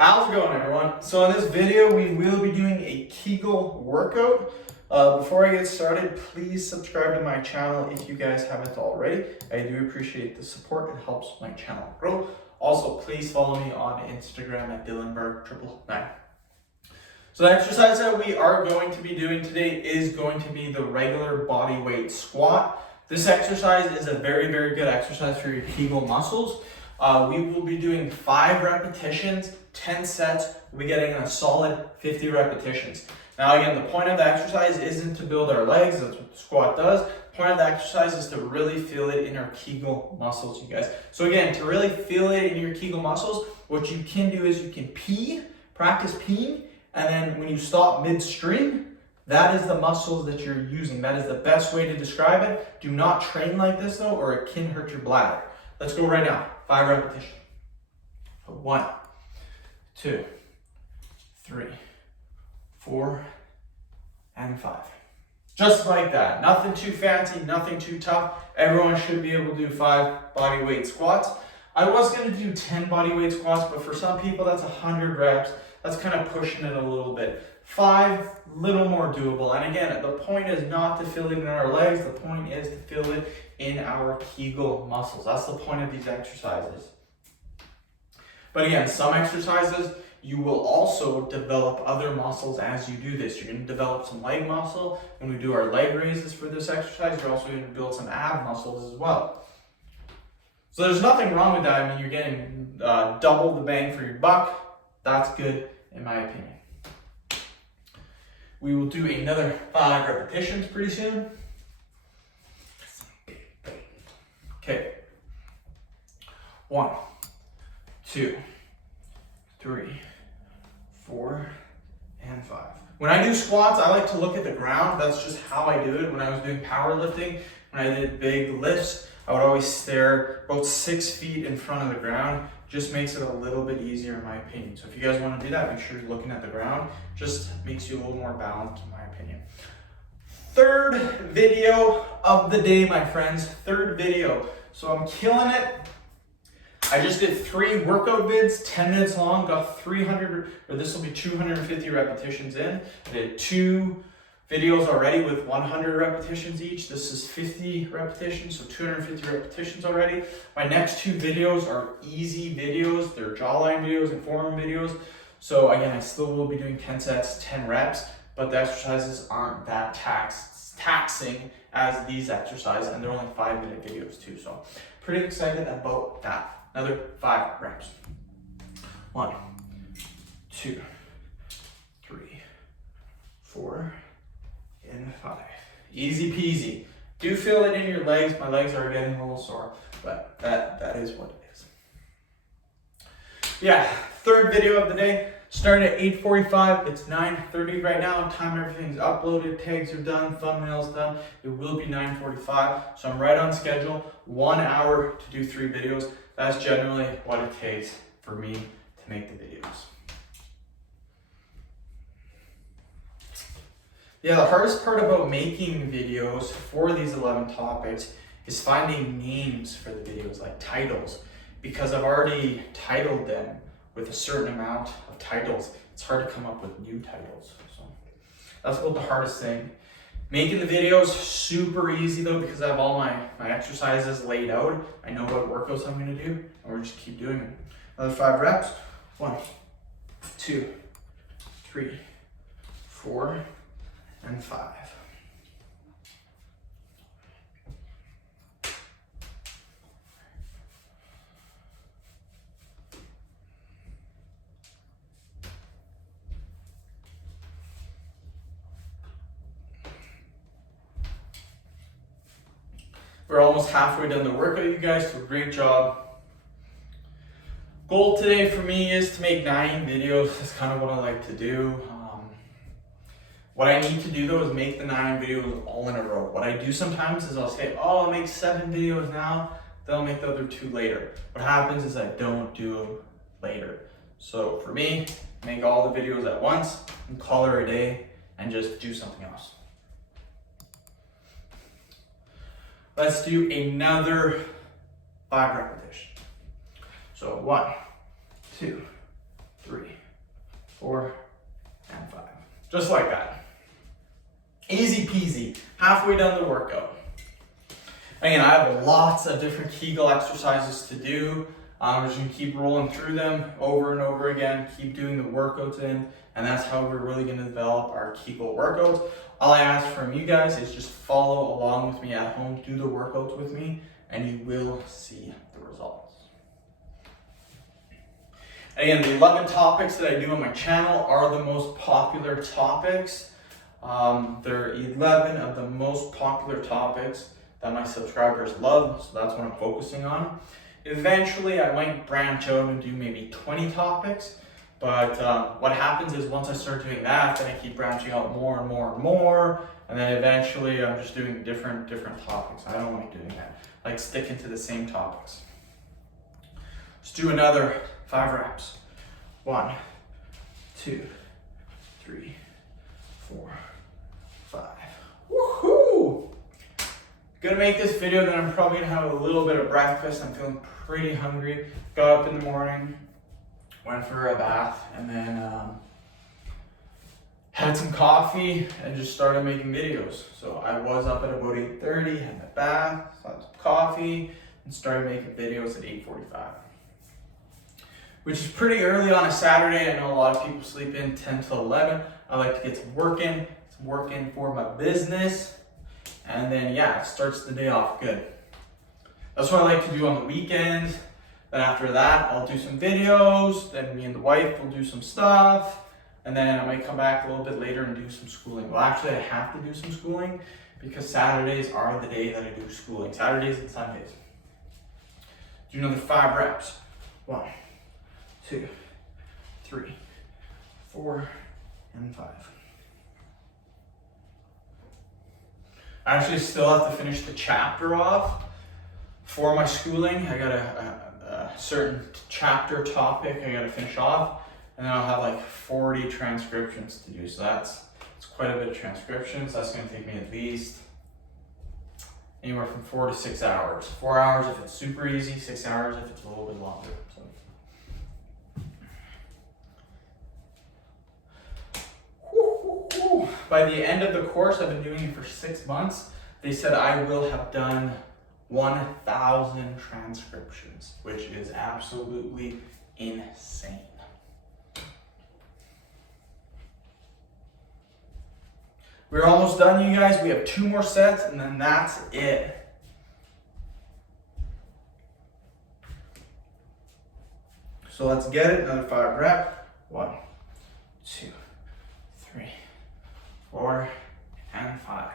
How's it going, everyone? So in this video, we will be doing a Kegel workout. Before I get started, please subscribe to my channel if you guys haven't already. I do appreciate the support. It helps my channel grow. Also, please follow me on Instagram at DylanBurg999. So the exercise that we are going to be doing today is going to be the regular body weight squat. This exercise is a very, very good exercise for your Kegel muscles. We will be doing 5 repetitions, 10 sets. We'll be getting a solid 50 repetitions. Now again, the point of the exercise isn't to build our legs, that's what the squat does. The point of the exercise is to really feel it in our Kegel muscles, you guys. So again, to really feel it in your Kegel muscles, what you can do is you can pee, practice peeing, and then when you stop midstream, that is the muscles that you're using. That is the best way to describe it. Do not train like this though, or it can hurt your bladder. Let's go right now. 5 repetitions. 1, 2, 3, 4, and 5. Just like that. Nothing too fancy, nothing too tough. Everyone should be able to do 5 body weight squats. I was going to do 10 body weight squats, but for some people that's 100 reps. That's kind of pushing it a little bit. 5, little more doable. And again, the point is not to feel it in our legs. The point is to feel it in our Kegel muscles. That's the point of these exercises. But again, some exercises, you will also develop other muscles as you do this. You're going to develop some leg muscle. When we do our leg raises for this exercise, you're also going to build some ab muscles as well. So there's nothing wrong with that. I mean, you're getting double the bang for your buck. That's good, in my opinion. We will do another 5 repetitions pretty soon. Okay. 1, 2, 3, 4, and 5. When I do squats, I like to look at the ground. That's just how I do it. When I was doing powerlifting, when I did big lifts, I would always stare about 6 feet in front of the ground. Just makes it a little bit easier in my opinion. So if you guys want to do that, make sure you're looking at the ground. Just makes you a little more balanced in my opinion. 3rd video of the day, my friends. 3rd video. So I'm killing it. I just did 3 workout vids, 10 minutes long, got 300, or this will be 250 repetitions in. I did 2 videos already with 100 repetitions each. This is 50 repetitions, so 250 repetitions already. My next 2 videos are easy videos. They're jawline videos and forearm videos. So again, I still will be doing 10 sets, 10 reps, but the exercises aren't that taxing as these exercises, and they're only 5-minute videos too. So pretty excited about that. Another 5 reps. 1, 2, 3, 4, and 5. Easy peasy. Do feel it in your legs. My legs are getting a little sore, but that is what it is. Yeah, 3rd video of the day. Started at 8:45. It's 9:30 right now. Time everything's uploaded. Tags are done. Thumbnails done. It will be 9:45. So I'm right on schedule. 1 hour to do 3 videos. That's generally what it takes for me to make the videos. Yeah, the hardest part about making videos for these 11 topics is finding names for the videos, like titles, because I've already titled them with a certain amount of titles. It's hard to come up with new titles. So that's about the hardest thing. Making the videos super easy though, because I have all my exercises laid out. I know what workouts I'm gonna do, and we'll just keep doing it. Another 5 reps. 1, 2, 3, 4, and 5. We're almost halfway done the workout, you guys, so great job. Goal today for me is to make 9 videos. That's kind of what I like to do. What I need to do though is make the 9 videos all in a row. What I do sometimes is I'll say, oh, I'll make 7 videos now, then I'll make the other 2 later. What happens is I don't do them later. So for me, make all the videos at once and call it a day and just do something else. Let's do another 5 repetitions. So 1, 2, 3, 4, and 5. Just like that. Easy peasy. Halfway done the workout. Again, I have lots of different Kegel exercises to do. I'm just gonna keep rolling through them over and over again, keep doing the workouts in, and that's how we're really gonna develop our Kegel workouts. All I ask from you guys is just follow along with me at home, do the workouts with me, and you will see the results. Again, the 11 topics that I do on my channel are the most popular topics. They're 11 of the most popular topics that my subscribers love, so that's what I'm focusing on. Eventually, I might branch out and do maybe 20 topics, but what happens is once I start doing that, then I keep branching out more and more and more, and then eventually I'm just doing different topics. I don't like doing that. I like sticking to the same topics. Let's do another 5 reps. 1, 2, 3, 4, 5. Woohoo! Gonna make this video, then I'm probably gonna have a little bit of breakfast. I'm feeling pretty hungry. Got up in the morning, went for a bath, and then had some coffee and just started making videos. So I was up at about 8:30, had my bath, had some coffee, and started making videos at 8:45. Which is pretty early on a Saturday. I know a lot of people sleep in 10 to 11. I like to get some work in for my business. And then, yeah, it starts the day off good. That's what I like to do on the weekends. Then after that, I'll do some videos. Then me and the wife will do some stuff. And then I might come back a little bit later and do some schooling. Well, actually, I have to do some schooling because Saturdays are the day that I do schooling. Saturdays and Sundays. Do another 5 reps. 1, 2, 3, 4, and 5. I actually still have to finish the chapter off for my schooling. I got a certain chapter topic I got to finish off, and then I'll have like 40 transcriptions to do. So it's quite a bit of transcriptions. That's going to take me at least anywhere from 4 to 6 hours. 4 hours if it's super easy, 6 hours if it's a little bit longer. So. By the end of the course, I've been doing it for 6 months. They said I will have done 1,000 transcriptions, which is absolutely insane. We're almost done, you guys. We have 2 more sets, and then that's it. So let's get it. Another 5 reps. 1, 2, 3, 4, and 5.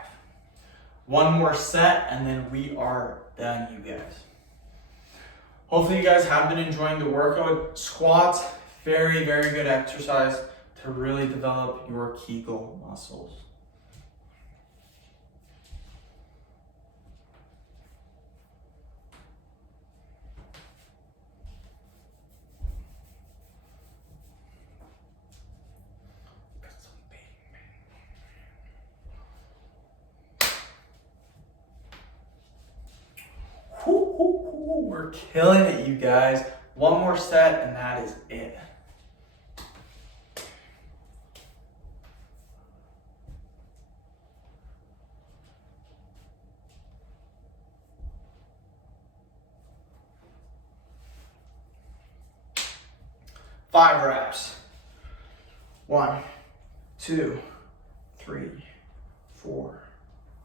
1 more set, and then we are done, you guys. Hopefully you guys have been enjoying the workout. Squats, very, very good exercise to really develop your Kegel muscles. We're killing it, you guys. 1 more set, and that is it. Five reps. 1, 2, 3, 4,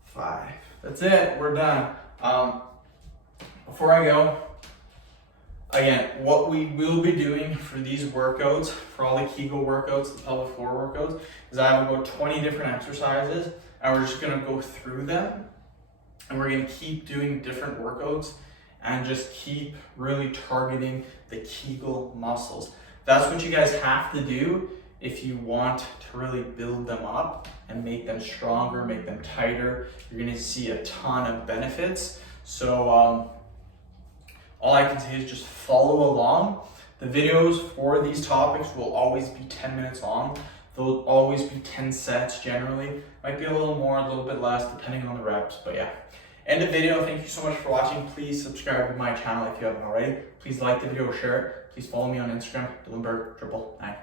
5. That's it. We're done. Before I go, again, what we will be doing for these workouts, for all the Kegel workouts, the pelvic floor workouts, is I have about 20 different exercises, and we're just gonna go through them, and we're gonna keep doing different workouts, and just keep really targeting the Kegel muscles. That's what you guys have to do if you want to really build them up and make them stronger, make them tighter. You're gonna see a ton of benefits. So, all I can say is just follow along. The videos for these topics will always be 10 minutes long. They'll always be 10 sets generally. Might be a little more, a little bit less, depending on the reps, but yeah. End of video. Thank you so much for watching. Please subscribe to my channel if you haven't already. Please like the video, share it. Please follow me on Instagram, Dylanberg999.